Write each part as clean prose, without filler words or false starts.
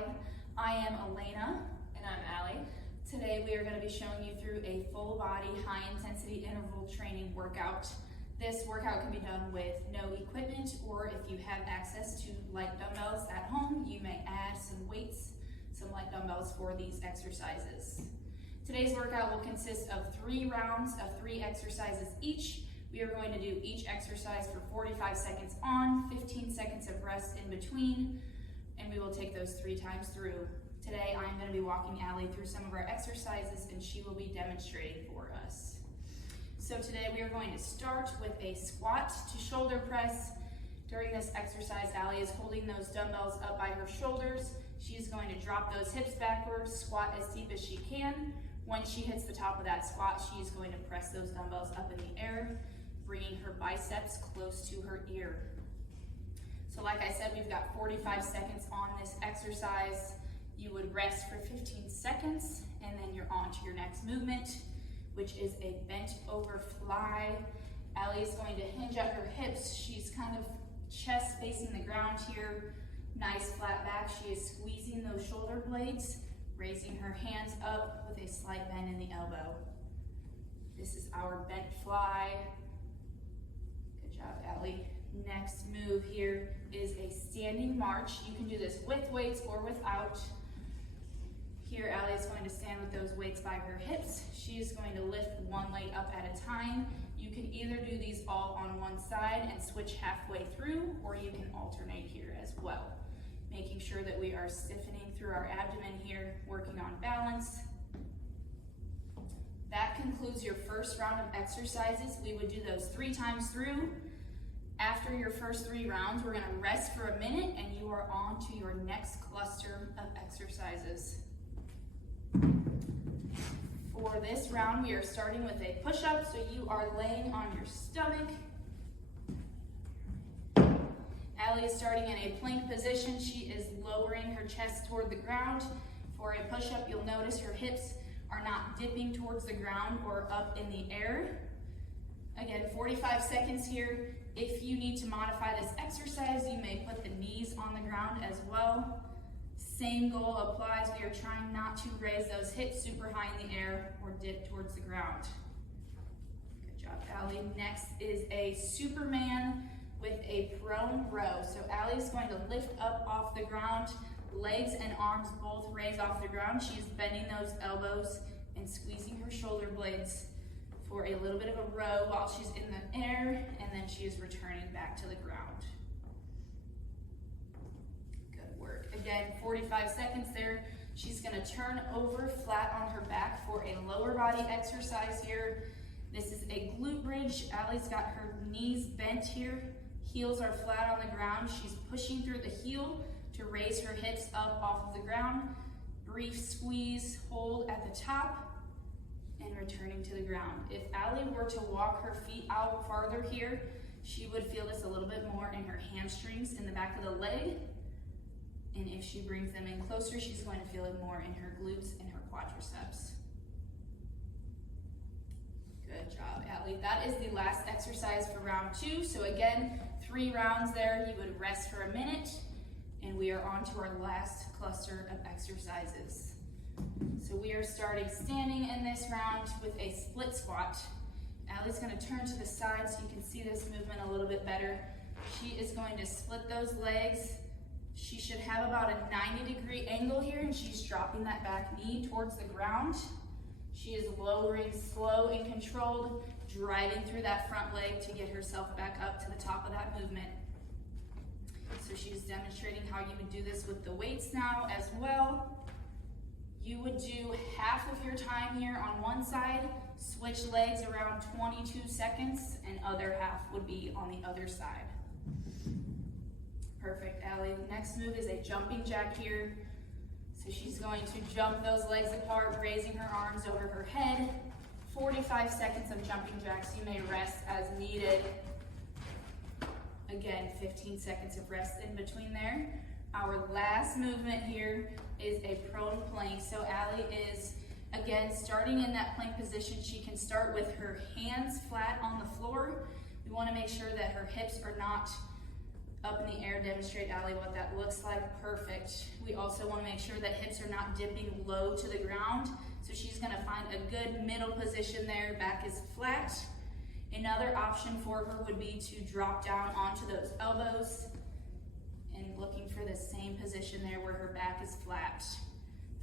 Hi, I am Alaina. And I'm Alli. Today we are going to be showing you through a full body high intensity interval training workout. This workout can be done with no equipment, or if you have access to light dumbbells at home, you may add some weights, some light dumbbells for these exercises. Today's workout will consist of 3 rounds of 3 exercises each. We are going to do each exercise for 45 seconds on, 15 seconds of rest in between, and we will take those 3 times through. Today I'm going to be walking Alli through some of our exercises, and she will be demonstrating for us. So today we are going to start with a squat to shoulder press. During this exercise, Alli is holding those dumbbells up by her shoulders. She is going to drop those hips backwards, squat as deep as she can. Once she hits the top of that squat, she is going to press those dumbbells up in the air, bringing her biceps close to her ear. So like I said, we've got 45 seconds on this exercise. You would rest for 15 seconds, and then you're on to your next movement, which is a bent over fly. Alli is going to hinge at her hips. She's kind of chest facing the ground here. Nice flat back. She is squeezing those shoulder blades, raising her hands up with a slight bend in the elbow. This is our bent fly. Good job, Alli. Next move here is a standing march. You can do this with weights or without. Here, Alli is going to stand with those weights by her hips. She is going to lift one leg up at a time. You can either do these all on one side and switch halfway through, or you can alternate here as well. Making sure that we are stiffening through our abdomen here, working on balance. That concludes your first round of exercises. We would do those 3 times through. After your first 3 rounds, we're going to rest for a minute, and you are on to your next cluster of exercises. For this round, we are starting with a push-up, so you are laying on your stomach. Alli is starting in a plank position. She is lowering her chest toward the ground. For a push-up, you'll notice her hips are not dipping towards the ground or up in the air. Again, 45 seconds here. If you need to modify this exercise, you may put the knees on the ground as well. Same goal applies. We are trying not to raise those hips super high in the air or dip towards the ground. Good job, Alli. Next is a Superman with a prone row. So Alli is going to lift up off the ground, legs and arms both raise off the ground. She's bending those elbows and squeezing her shoulder blades for a little bit of a row while she's in the air, and then she is returning back to the ground. Good work. Again, 45 seconds there. She's going to turn over flat on her back for a lower body exercise here. This is a glute bridge. Alli's got her knees bent here. Heels are flat on the ground. She's pushing through the heel to raise her hips up off of the ground. Brief squeeze, hold at the top, and returning to the ground. If Alli were to walk her feet out farther here, she would feel this a little bit more in her hamstrings in the back of the leg. And if she brings them in closer, she's going to feel it more in her glutes and her quadriceps. Good job, Alli. That is the last exercise for round 2. So again, 3 rounds there. You would rest for a minute, and we are on to our last cluster of exercises. So we are starting standing in this round with a split squat. Alli's going to turn to the side so you can see this movement a little bit better. She is going to split those legs. She should have about a 90-degree angle here, and she's dropping that back knee towards the ground. She is lowering slow and controlled, driving through that front leg to get herself back up to the top of that movement. So she's demonstrating how you would do this with the weights now as well. You would do half of your time here on one side, switch legs around 22 seconds, and other half would be on the other side. Perfect, Alli. Next move is a jumping jack here. So she's going to jump those legs apart, raising her arms over her head. 45 seconds of jumping jacks. You may rest as needed. Again, 15 seconds of rest in between there. Our last movement here is a prone plank. So Alli is, again, starting in that plank position. She can start with her hands flat on the floor. We want to make sure that her hips are not up in the air, demonstrate Alli what that looks like. Perfect. We also want to make sure that hips are not dipping low to the ground. So she's going to find a good middle position there. Back is flat. Another option for her would be to drop down onto those elbows and looking for the same position there where her back is flat.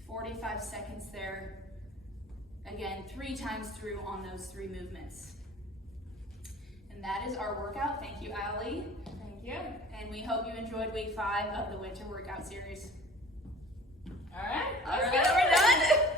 45 seconds there. Again, 3 times through on those 3 movements. And that is our workout. Thank you, Alli. Thank you. And we hope you enjoyed week 5 of the winter workout series. All right. We're done.